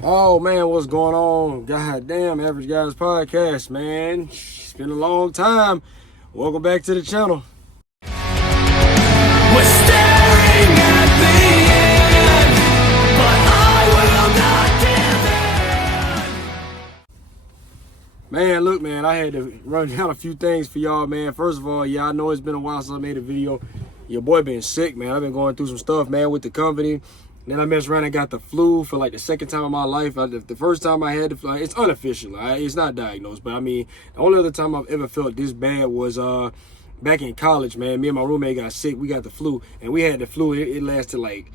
Oh man, what's going on? God damn, Average Guys Podcast, man. It's been a long time. Welcome back to the channel. We're staring at the end, but I will not give in. Man, look, man, I had to run down a few things for y'all, man. First of all, yeah, I know it's been a while since I made a video. Your boy been sick, man. I've been going through some stuff, man, with the company. Then I messed around and got the flu for like the second time in my life. The first time I had the flu, it's unofficial. It's not diagnosed, but I mean, the only other time I've ever felt this bad was back in college, man. Me and my roommate got sick. We got the flu, and we had the flu. It lasted like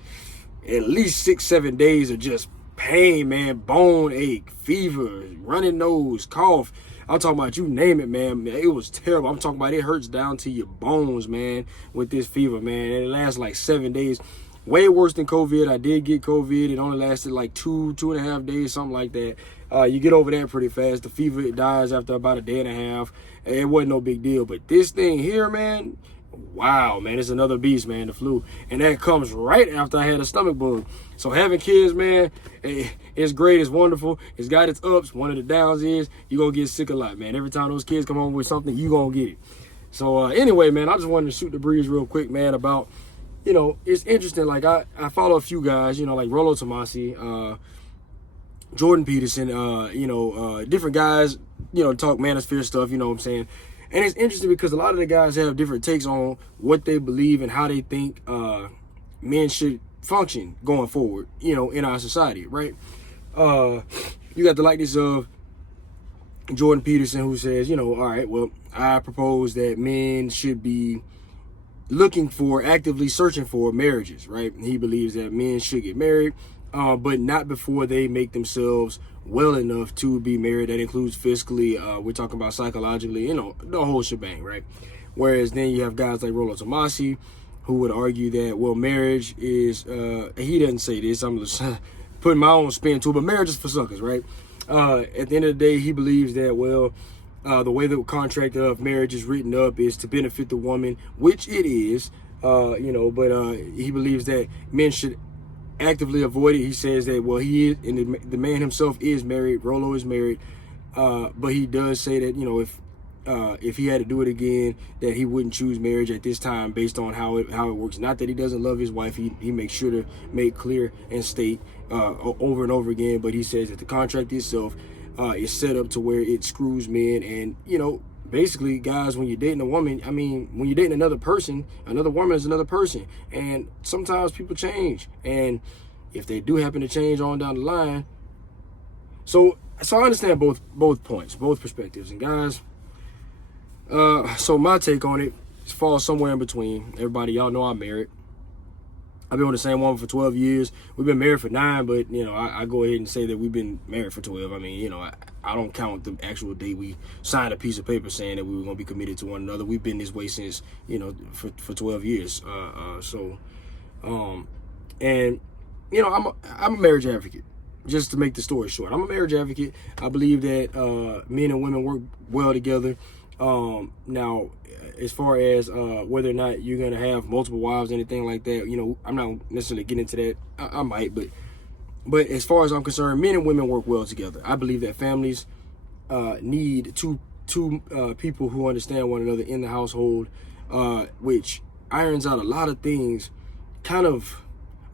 at least 6-7 days of just pain, man. Bone ache, fever, running nose, cough. I'm talking about, you name it, man. It was terrible. I'm talking about it hurts down to your bones, man, with this fever, man. And it lasts like 7 days. Way worse than COVID. I did get COVID. It only lasted like 2.5 days, something like that. You get over that pretty fast. The fever, it dies after about a day and a half. It wasn't no big deal. But this thing here, man, wow, man, it's another beast, man, the flu. And that comes right after I had a stomach bug. So having kids, man, it's great. It's wonderful. It's got its ups. One of the downs is you're going to get sick a lot, man. Every time those kids come home with something, you're going to get it. So anyway, man, I just wanted to shoot the breeze real quick, man, about, you know, it's interesting. Like, I follow a few guys, you know, like Rollo Tomasi, Jordan Peterson, different guys, you know, talk manosphere stuff, you know what I'm saying? And it's interesting because a lot of the guys have different takes on what they believe and how they think men should function going forward, you know, in our society, right? You got the likeness of Jordan Peterson, who says, you know, all right, well, I propose that men should be actively searching for marriages, right? He believes that men should get married, but not before they make themselves well enough to be married. That includes fiscally, we're talking about psychologically, you know, the whole shebang, right? Whereas then you have guys like Rollo Tomasi, who would argue that, well, marriage is, he doesn't say this, I'm just putting my own spin to it, but marriage is for suckers, right? At the end of the day, he believes that, well, the way the contract of marriage is written up is to benefit the woman, which it is, but he believes that men should actively avoid it. He says that, well, he is, and the man himself is married. Rollo is married, but he does say that, you know, if he had to do it again, that he wouldn't choose marriage at this time based on how it works. Not that he doesn't love his wife. He makes sure to make clear and state over and over again. But he says that the contract itself is set up to where it screws men. And, you know, basically, guys, when you're dating a woman, I mean, when you're dating another person, another woman is another person. And sometimes people change. And if they do happen to change on down the line, so I understand both points, both perspectives. And guys, so my take on it falls somewhere in between. Everybody, y'all know I'm married. I've been with the same woman for 12 years. We've been married for 9, but, you know, I go ahead and say that we've been married for 12. I mean, you know, I don't count the actual day we signed a piece of paper saying that we were going to be committed to one another. We've been this way since, you know, for 12 years. And, you know, I'm a marriage advocate. Just to make the story short, I'm a marriage advocate. I believe that men and women work well together. Now, as far as whether or not you're gonna have multiple wives, anything like that, you know, I'm not necessarily getting into that. I might, but as far as I'm concerned, men and women work well together. I believe that families need two people who understand one another in the household, which irons out a lot of things, kind of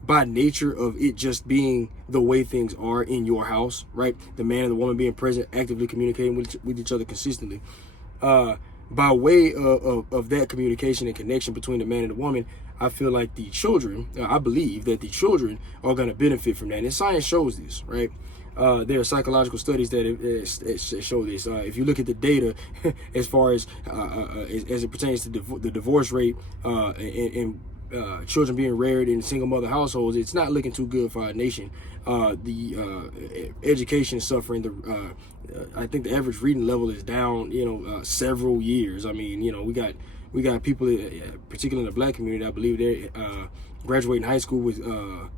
by nature of it just being the way things are in your house, right? The man and the woman being present, actively communicating with each other consistently. By way of that communication and connection between the man and the woman, I feel like the children, I believe that the children are going to benefit from that. And science shows this, right? There are psychological studies that show this. If you look at the data, as far as it pertains to the divorce rate and children being reared in single mother households, it's not looking too good for our nation. The education is suffering. I think the average reading level is down, you know, several years. I mean, you know, we got people, particularly in the black community, I believe they're graduating high school with a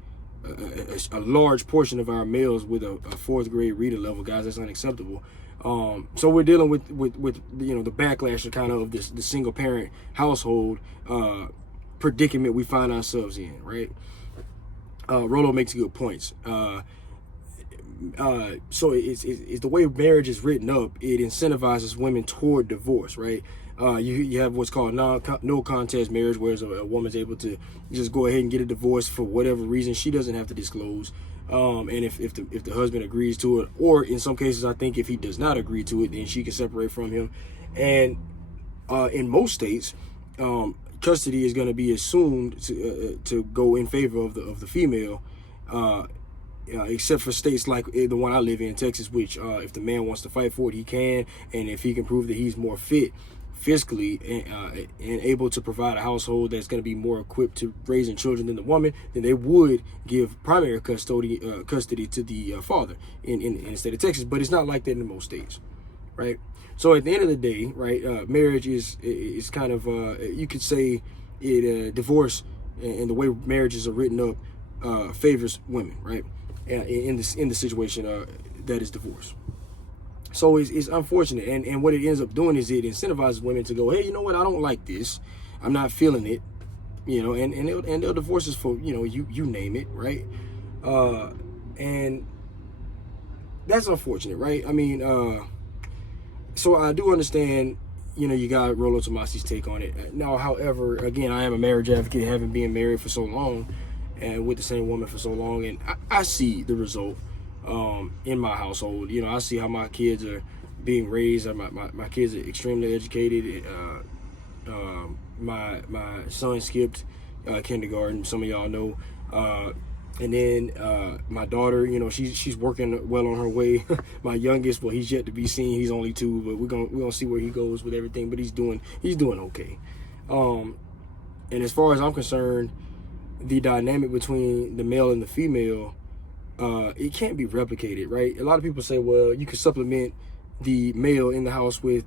large portion of our males with a 4th grade reader level. Guys, that's unacceptable. So we're dealing with you know, the backlash of kind of the single parent household predicament we find ourselves in, right? Rollo makes good points. so it's the way marriage is written up. It incentivizes women toward divorce, right? You have what's called no contest marriage, where a woman's able to just go ahead and get a divorce for whatever reason. She doesn't have to disclose. And if the husband agrees to it, or in some cases, I think if he does not agree to it, then she can separate from him. And in most states, custody is going to be assumed to go in favor of the female. Except for states like the one I live in, Texas, which if the man wants to fight for it, he can, and if he can prove that he's more fit fiscally and able to provide a household that's going to be more equipped to raising children than the woman, then they would give primary custody to the father in the state of Texas. But it's not like that in most states, right? So at the end of the day, right, marriage is kind of you could say it divorce and the way marriages are written up favors women, right? In the situation that is divorce. So it's unfortunate, and what it ends up doing is it incentivizes women to go, hey, you know what, I don't like this, I'm not feeling it, you know, and they'll divorce us for, you know, you name it, right? And that's unfortunate, right? I mean, so I do understand, you know, you got Rollo Tomasi's take on it. Now, however, again, I am a marriage advocate, having been married for so long and with the same woman for so long, and I see the result in my household. You know, I see how my kids are being raised. My kids are extremely educated. My son skipped kindergarten, some of y'all know, and then my daughter, you know, she's working well on her way. My youngest, well, he's yet to be seen. He's only 2, but we're gonna see where he goes with everything. But he's doing okay. And as far as I'm concerned, the dynamic between the male and the female, it can't be replicated, right? A lot of people say, well, you can supplement the male in the house with,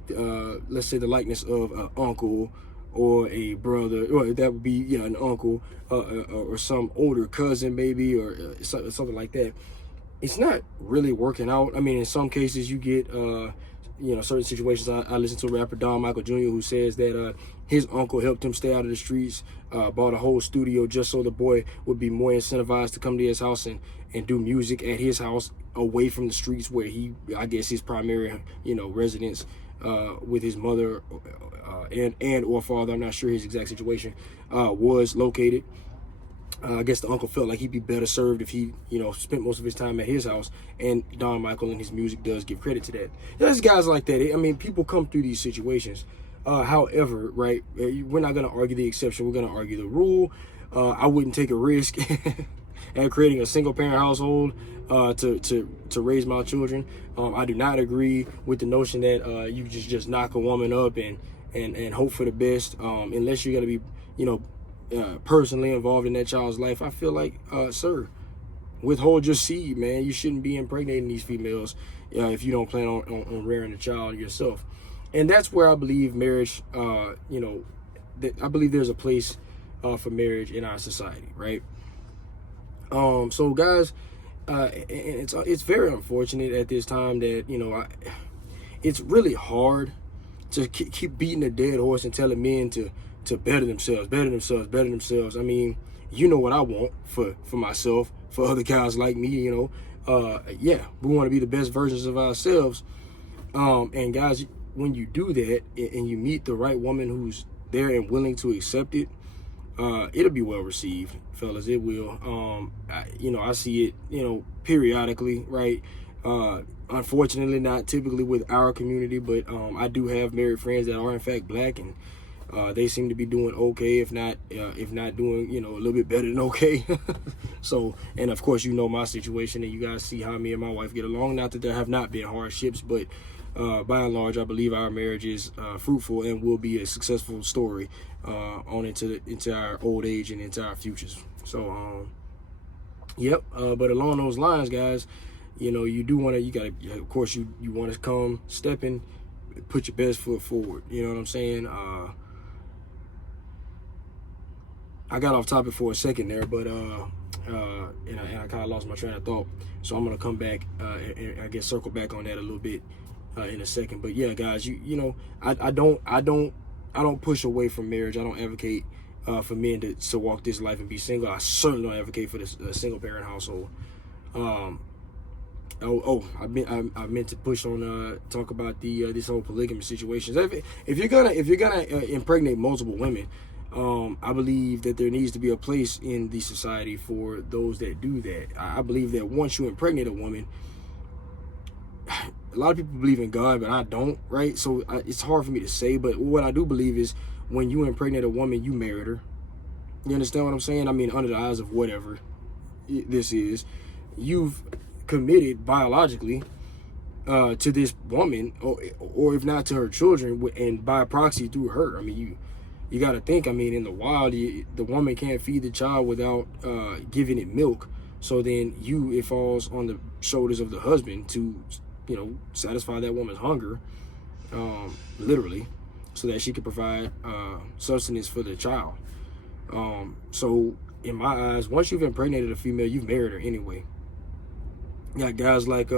let's say, the likeness of an uncle or a brother, or that would be, an uncle or some older cousin maybe, or something like that. It's not really working out. I mean, in some cases you get, certain situations. I listen to rapper Don Michael Jr. who says that his uncle helped him stay out of the streets, bought a whole studio just so the boy would be more incentivized to come to his house and do music at his house away from the streets where I guess his primary, residence with his mother and or father, I'm not sure his exact situation, was located. I guess the uncle felt like he'd be better served if he, spent most of his time at his house. And Don Michael and his music does give credit to that. There's guys like that. I mean, people come through these situations. However, right, we're not going to argue the exception. We're going to argue the rule. I wouldn't take a risk at creating a single parent household to raise my children. I do not agree with the notion that you just knock a woman up and hope for the best, unless you're going to be, personally involved in that child's life. I feel like, sir, withhold your seed, man. You shouldn't be impregnating these females if you don't plan on rearing a child yourself. And that's where I believe marriage, I believe there's a place for marriage in our society, right? So guys, it's very unfortunate at this time that, it's really hard to keep beating a dead horse and telling men to better themselves. I mean, you know what I want for myself, for other guys like me, we want to be the best versions of ourselves. And guys, when you do that and you meet the right woman who's there and willing to accept it, it'll be well received, fellas. It will. I see it, periodically, right? Unfortunately, not typically with our community, but I do have married friends that are in fact black, and they seem to be doing okay, if not doing, a little bit better than okay. So, and of course, my situation, and you guys see how me and my wife get along. Not that there have not been hardships, but by and large, I believe our marriage is fruitful and will be a successful story on into our old age and into our futures. So, but along those lines, guys, you do want to, of course, you want to come stepping, put your best foot forward. You know what I'm saying? I got off topic for a second there, but and I kind of lost my train of thought. So I'm gonna come back and I guess circle back on that a little bit in a second. But yeah, guys, I don't push away from marriage. I don't advocate for men to walk this life and be single. I certainly don't advocate for this single parent household. I meant to push on talk about the this whole polygamy situation. If you're gonna impregnate multiple women, I believe that there needs to be a place in the society for those that do that. I believe that once you impregnate a woman, a lot of people believe in God, but I don't, right? So it's hard for me to say, but what I do believe is when you impregnate a woman, you married her. You understand what I'm saying? I mean, under the eyes of whatever this is, you've committed biologically to this woman, or if not to her children, and by proxy through her. I mean, you got to think, I mean, in the wild, the woman can't feed the child without giving it milk. So then it falls on the shoulders of the husband to, satisfy that woman's hunger, literally, so that she can provide sustenance for the child. So in my eyes, once you've impregnated a female, you've married her anyway. You got guys like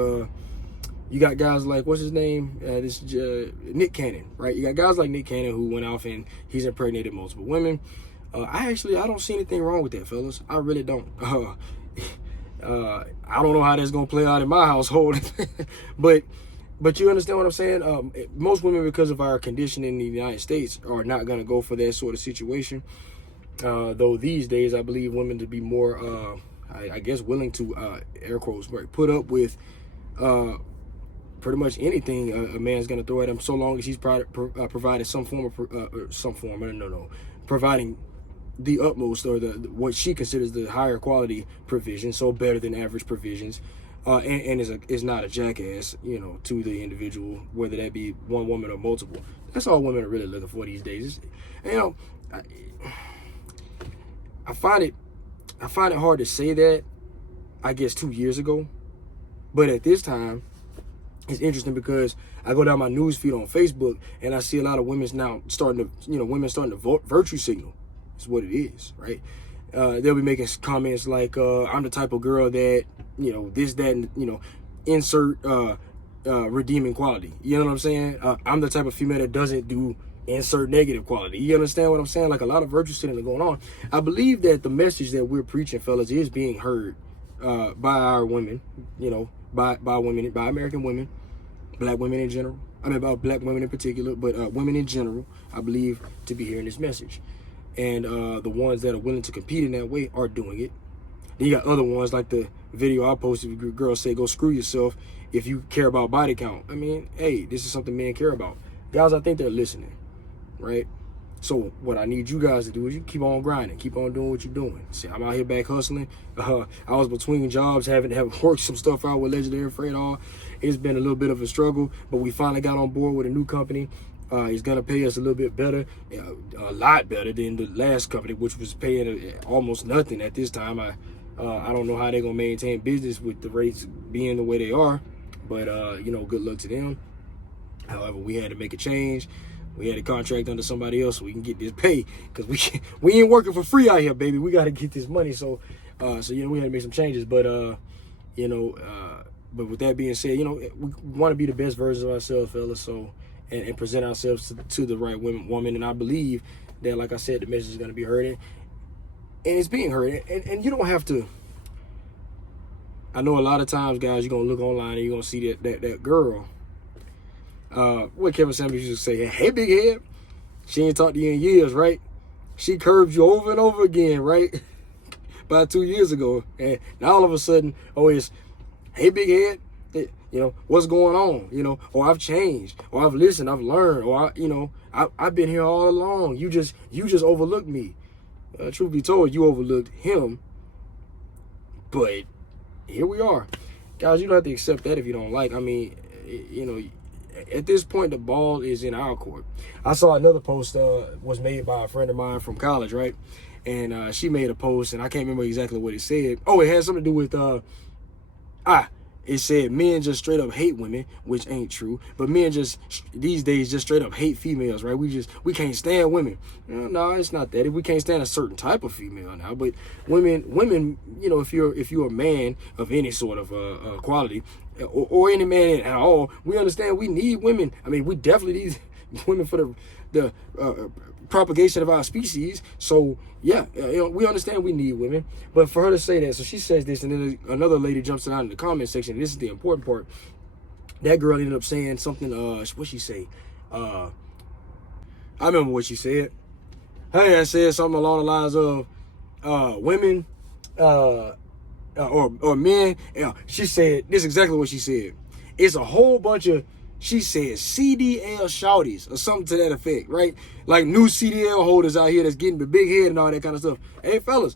what's his name? Nick Cannon, right? You got guys like Nick Cannon who went off and he's impregnated multiple women. I don't see anything wrong with that, fellas. I really don't. I don't know how that's gonna play out in my household, but you understand what I'm saying? Most women, because of our condition in the United States, are not gonna go for that sort of situation. Though these days, I believe women to be more, I guess, willing to, air quotes, put up with pretty much anything a man's gonna throw at him, so long as he's provided some form of providing the utmost, or what she considers the higher quality provision, so better than average provisions, and is not a jackass, to the individual, whether that be one woman or multiple. That's all women are really looking for these days. I find it hard to say that, I guess, 2 years ago, but at this time, it's interesting because I go down my news feed on Facebook and I see a lot of women now starting to virtue signal. Is what it is, right? They'll be making comments like, I'm the type of girl that, this, that, and, insert redeeming quality. You know what I'm saying? I'm the type of female that doesn't do insert negative quality. You understand what I'm saying? Like, a lot of virtue signaling going on. I believe that the message that we're preaching, fellas, is being heard by our women, by women, by American women, black women in general. I mean, about black women in particular, but women in general, I believe, to be hearing this message. And the ones that are willing to compete in that way are doing it. Then you got other ones, like the video I posted, girls say, go screw yourself if you care about body count. I mean, hey, this is something men care about. Guys, I think they're listening, right? So what I need you guys to do is you keep on grinding, keep on doing what you're doing. See, I'm out here back hustling. I was between jobs, having worked some stuff out with Legendary Freight All. It's been a little bit of a struggle, but we finally got on board with a new company. He's gonna pay us a little bit better, a lot better than the last company, which was paying almost nothing at this time. I don't know how they're gonna maintain business with the rates being the way they are, but good luck to them. However, we had to make a change. We had a contract under somebody else so we can get this pay, because we ain't working for free out here, baby. We got to get this money. So we had to make some changes. But but with that being said, we want to be the best versions of ourselves, fellas. So and present ourselves to the right woman. And I believe that, like I said, the message is going to be heard, and it's being heard. And you don't have to. I know a lot of times, guys, you're gonna look online and you're gonna see that girl. What Kevin Samuels used to say, hey, big head, she ain't talked to you in years, right? She curved you over and over again, right? About 2 years ago. And now all of a sudden, it's, hey, big head, what's going on? Or I've changed, or I've listened, I've learned, or I've been here all along. You just overlooked me. Truth be told, you overlooked him. But here we are. Guys, you don't have to accept that if you don't like. I mean, at this point, the ball is in our court. I saw another post was made by a friend of mine from college, right? And she made a post, and I can't remember exactly what it said. Oh, it had something to do with, it said men just straight up hate women, which ain't true. But men just, these days, just straight up hate females, right? We can't stand women. No, it's not that. We can't stand a certain type of female now. But women, if you're a man of any sort of quality, or any man at all, we understand we need women. I mean, we definitely women for the propagation of our species. So yeah, we understand we need women, but for her to say that, so she says this, and then another lady jumps out in the comment section, and this is the important part. That girl ended up saying something, what she say? I remember what she said. Hey, I said something along the lines of women or men. She said, this is exactly what she said. It's a whole bunch of, she said, CDL shouties or something to that effect, right? Like new CDL holders out here that's getting the big head and all that kind of stuff. Hey, fellas,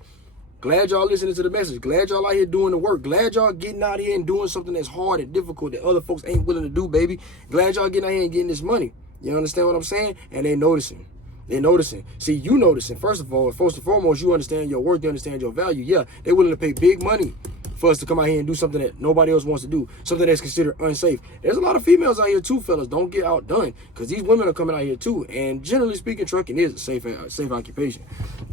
glad y'all listening to the message. Glad y'all out here doing the work. Glad y'all getting out here and doing something that's hard and difficult that other folks ain't willing to do, baby. Glad y'all getting out here and getting this money. You understand what I'm saying? And they noticing. They're noticing. See, you noticing. First of all, first and foremost, you understand your worth. You understand your value. Yeah, they're willing to pay big money for us to come out here and do something that nobody else wants to do, something that's considered unsafe. There's a lot of females out here too, fellas. Don't get outdone, because these women are coming out here too. And generally speaking, trucking is a safe occupation.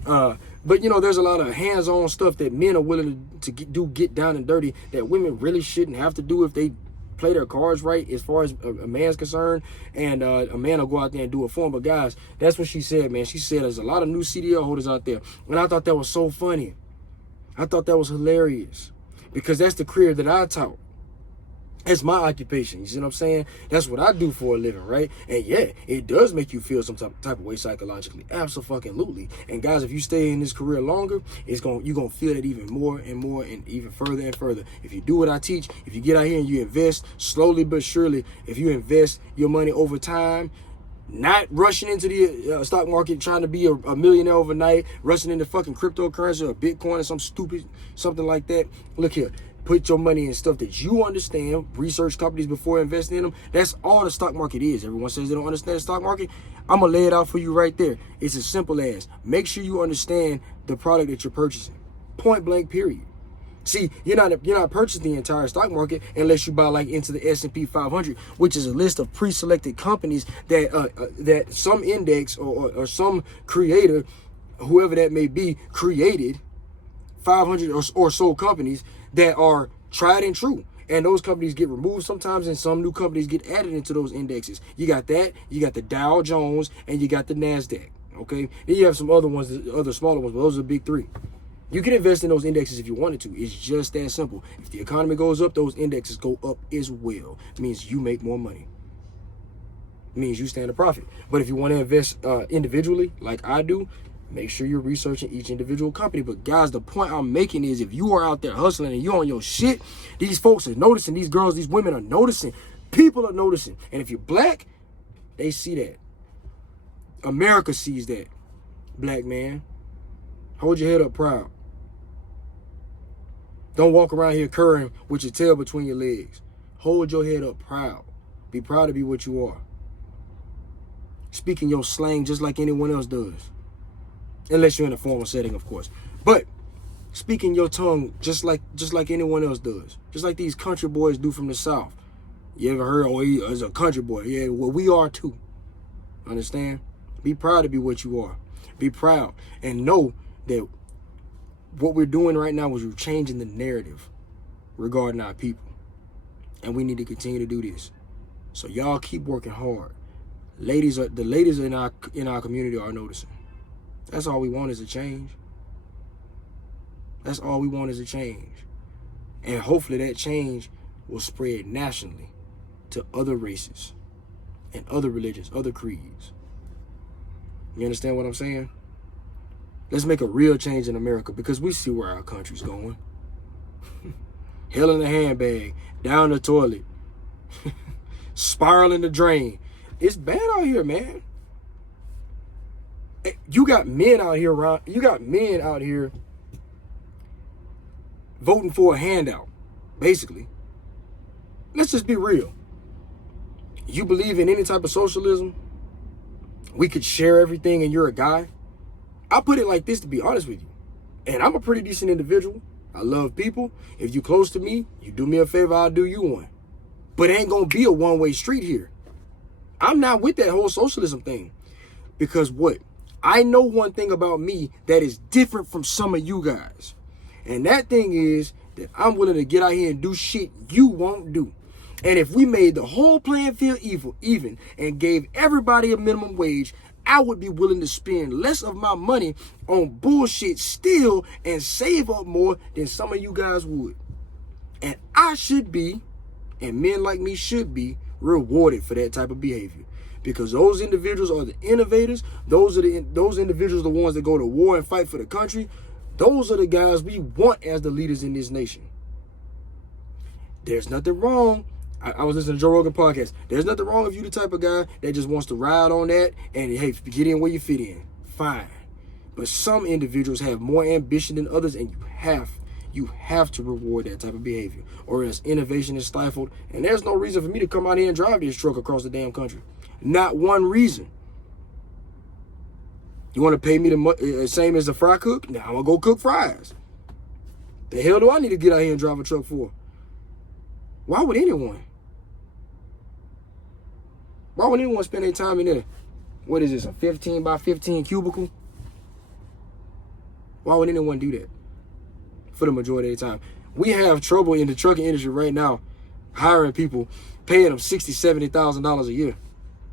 But you know, there's a lot of hands-on stuff that men are willing to get down and dirty that women really shouldn't have to do if they play their cards right as far as a man's concerned, and a man will go out there and do it for him. But guys, that's what she said, man. She said there's a lot of new CDL holders out there, and I thought that was so funny. I thought that was hilarious, because that's the career that I taught. That's my occupation. You see what I'm saying? That's what I do for a living, right? And yeah, it does make you feel some type of way psychologically. Absolutely. And guys, if you stay in this career longer, you're gonna feel it even more and more and even further and further. If you do what I teach, if you get out here and you invest slowly but surely, if you invest your money over time, not rushing into the stock market trying to be a millionaire overnight, rushing into fucking cryptocurrency or Bitcoin or something like that. Look here. Put your money in stuff that you understand. Research companies before investing in them. That's all the stock market is. Everyone says they don't understand the stock market. I'm going to lay it out for you right there. It's as simple as make sure you understand the product that you're purchasing. Point blank, period. See, you're not purchasing the entire stock market unless you buy like into the S&P 500, which is a list of pre-selected companies that some index or some creator, whoever that may be, created 500 or so companies that are tried and true. And those companies get removed sometimes, and some new companies get added into those indexes. You got that, you got the Dow Jones, and you got the NASDAQ, okay? Then you have some other ones, other smaller ones, but those are the big three. You can invest in those indexes if you wanted to. It's just that simple. If the economy goes up, those indexes go up as well. It means you make more money. It means you stand a profit. But if you want to invest individually, like I do, make sure you're researching each individual company. But guys, the point I'm making is if you are out there hustling and you're on your shit, these folks are noticing. These girls, these women are noticing. People are noticing. And if you're black, they see that. America sees that. Black man, hold your head up proud. Don't walk around here curring with your tail between your legs. Hold your head up proud. Be proud to be what you are. Speaking your slang just like anyone else does. Unless you're in a formal setting, of course. But speaking your tongue just like anyone else does. Just like these country boys do from the South. You ever heard, oh, he is a country boy? Yeah, well, we are too. Understand? Be proud to be what you are. Be proud. And know that what we're doing right now is we're changing the narrative regarding our people. And we need to continue to do this. So y'all keep working hard. The ladies in our community are noticing. That's all we want is a change. That's all we want is a change. And hopefully that change will spread nationally to other races and other religions, other creeds. You understand what I'm saying? Let's make a real change in America, because we see where our country's going. Hell in the handbag, down the toilet, spiraling the drain. It's bad out here, man. You got men out here voting for a handout, basically. Let's just be real. You believe in any type of socialism? We could share everything and you're a guy? I put it like this, to be honest with you. And I'm a pretty decent individual. I love people. If you close to me, you do me a favor, I'll do you one. But it ain't gonna be a one-way street here. I'm not with that whole socialism thing. Because what? I know one thing about me that is different from some of you guys. And that thing is that I'm willing to get out here and do shit you won't do. And if we made the whole playing field even and gave everybody a minimum wage, I would be willing to spend less of my money on bullshit still and save up more than some of you guys would. And I should be, and men like me should be, rewarded for that type of behavior. Because those individuals are the innovators. Those individuals are the ones that go to war and fight for the country. Those are the guys we want as the leaders in this nation. There's nothing wrong. I was listening to Joe Rogan podcast. There's nothing wrong if you're the type of guy that just wants to ride on that and, hey, get in where you fit in. Fine. But some individuals have more ambition than others, and you have to reward that type of behavior, or else innovation is stifled. And there's no reason for me to come out here and drive this truck across the damn country. Not one reason. You want to pay me the same as a fry cook? Now I'm going to go cook fries. The hell do I need to get out here and drive a truck for? Why would anyone? Why would anyone spend their time in there? What is this, a 15 by 15 cubicle? Why would anyone do that? For the majority of the time. We have trouble in the trucking industry right now hiring people, paying them $60,000, $70,000 a year.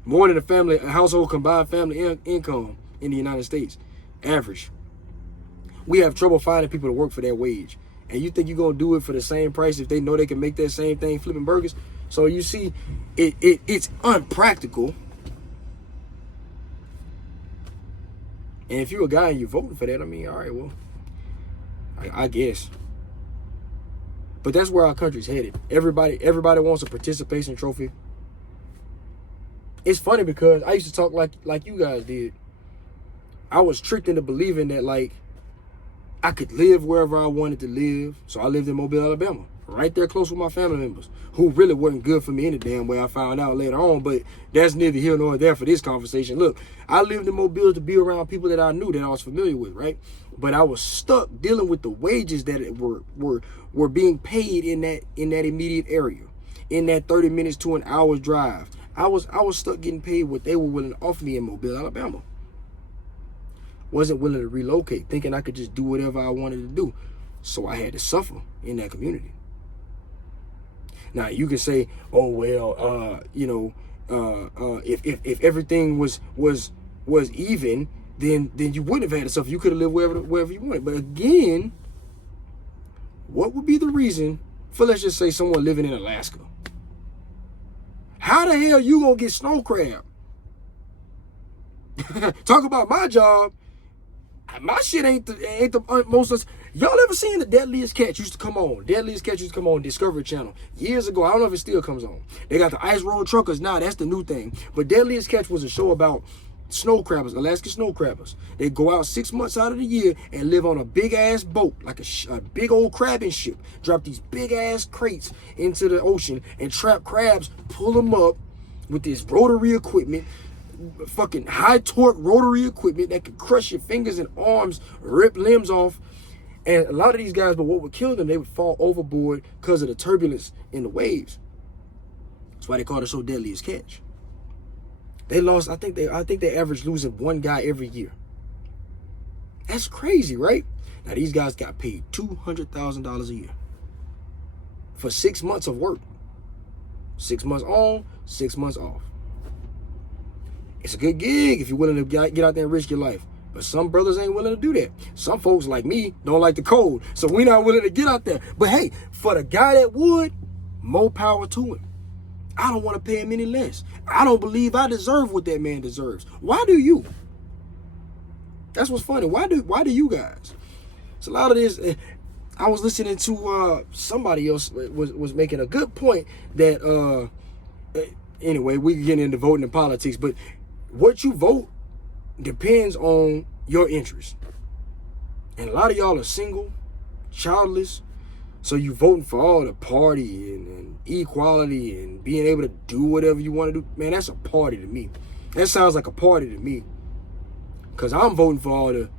More than a household combined family income in the United States, average. We have trouble finding people to work for that wage. And you think you're going to do it for the same price if they know they can make that same thing flipping burgers? So you see, it's unpractical. And if you're a guy and you're voting for that, I mean, all right, well, I guess. But that's where our country's headed. Everybody wants a participation trophy. It's funny because I used to talk like you guys did. I was tricked into believing that, like, I could live wherever I wanted to live. So I lived in Mobile, Alabama, right there close with my family members, who really wasn't good for me any damn way. I found out later on, but that's neither here nor there for this conversation. Look, I lived in Mobile to be around people that I knew, that I was familiar with, right? But I was stuck dealing with the wages that were being paid in that immediate area, in that 30 minutes to an hour's drive. I was stuck getting paid what they were willing to offer me in Mobile, Alabama. Wasn't willing to relocate, thinking I could just do whatever I wanted to do. So I had to suffer in that community. Now you can say, oh well, if everything was even, then you wouldn't have had to suffer. You could have lived wherever you wanted. But again, what would be the reason for, let's just say, someone living in Alaska? How the hell you gonna get snow crab? Talk about my job. My shit ain't the most. Y'all ever seen the Deadliest Catch used to come on? Deadliest Catch used to come on Discovery Channel years ago. I don't know if it still comes on. They got the Ice Road Truckers now. That's the new thing. But Deadliest Catch was a show about snow crabbers, Alaska snow crabbers. They go out 6 months out of the year and live on a big ass boat, like a big old crabbing ship. Drop these big ass crates into the ocean and trap crabs, pull them up with this rotary equipment, fucking high torque rotary equipment that could crush your fingers and arms, rip limbs off. And a lot of these guys, but what would kill them, they would fall overboard because of the turbulence in the waves. That's why they call the show Deadliest Catch. They lost, I think they averaged losing one guy every year. That's crazy, right? Now these guys got paid $200,000 a year for 6 months of work. 6 months on, 6 months off. It's a good gig if you're willing to get out there and risk your life. But some brothers ain't willing to do that. Some folks like me don't like the cold, so we're not willing to get out there. But hey, for the guy that would, more power to him. I don't want to pay him any less. I don't believe I deserve what that man deserves. Why do you? That's what's funny. Why do you guys? It's a lot of this. I was listening to somebody else was making a good point that anyway, we can get into voting and politics, but what you vote depends on your interests. And a lot of y'all are single, childless, so you voting for all the party and equality and being able to do whatever you want to do. Man, that's a party to me. That sounds like a party to me. Because I'm voting for all the,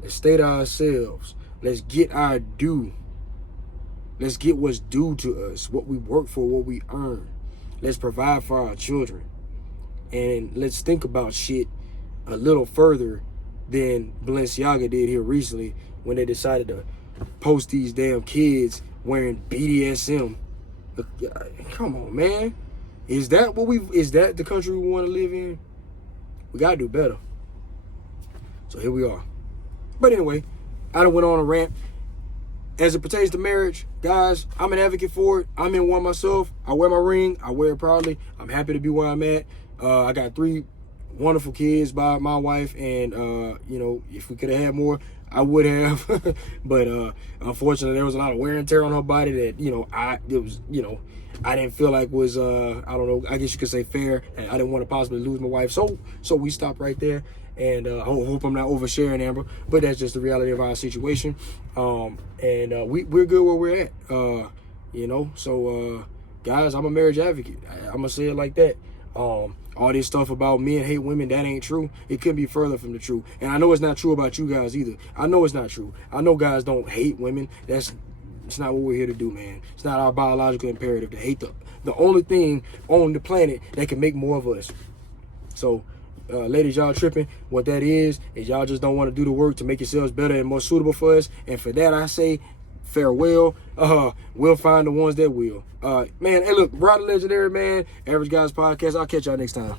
let's stay to ourselves. Let's get our due. Let's get what's due to us, what we work for, what we earn. Let's provide for our children. And let's think about shit a little further than Balenciaga did here recently when they decided to post these damn kids wearing BDSM Look, come on, man. Is that the country we want to live in? We gotta do better. So here we are. But anyway, I done went on a rant. As it pertains to marriage, guys, I'm an advocate for it. I'm in one myself. I wear my ring. I wear it proudly. I'm happy to be where I'm at. I got 3 wonderful kids by my wife, and you know, if we could have had more, I would have. But unfortunately, there was a lot of wear and tear on her body that, you know, I didn't feel like was I don't know, I guess you could say fair, and I didn't want to possibly lose my wife. So we stopped right there. And I hope I'm not oversharing, Amber, but that's just the reality of our situation. We're good where we're at, you know. So, guys, I'm a marriage advocate. I'm gonna say it like that. All this stuff about men hate women, that ain't true. It couldn't be further from the truth. And I know it's not true about you guys either. I know it's not true. I know guys don't hate women. It's not what we're here to do, man. It's not our biological imperative to hate the only thing on the planet that can make more of us. So, ladies, y'all tripping. What that is y'all just don't want to do the work to make yourselves better and more suitable for us. And for that, I say farewell. We'll find the ones that will. Man, hey, look, Rod the Legendary, man. Average Guys Podcast. I'll catch y'all next time.